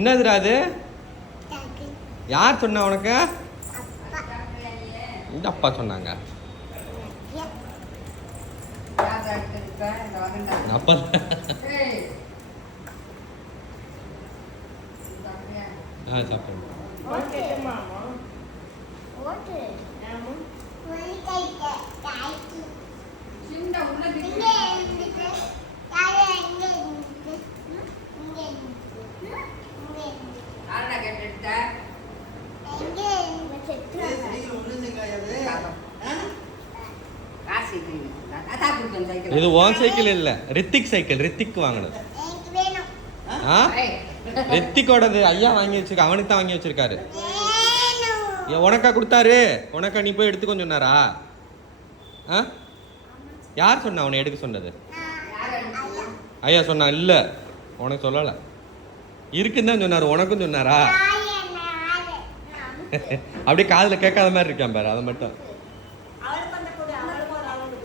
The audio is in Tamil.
என்னதுடா அது? யார் சொன்னா உனக்கு? இந்த அப்பா சொன்னாங்க. அப்பா சாப்பிடுங்க. இது ஓன் சைக்கிள் இல்ல, ரித்திக் சைக்கிள். ரித்திக் வாங்கினது. ரித்திக்கோடது ஐயா வாங்கி வச்சிருக்க. அவனுக்கு தான் வாங்கி வச்சிருக்காரு. உனக்கா கொடுத்தாரு? உனக்கா நீ போய் எடுத்துக்கோன்னு சொன்னாரா? யார் சொன்னா அவனை எடுக்க சொன்னது? ஐயா சொன்னா. இல்ல உனக்கு சொல்லல, இருக்குன்னு தான் சொன்னாரு. உனக்கும் சொன்னாரா? அப்படியே காதுல கேட்காத மாதிரி இருக்கான் பாரு, அதை மட்டும்.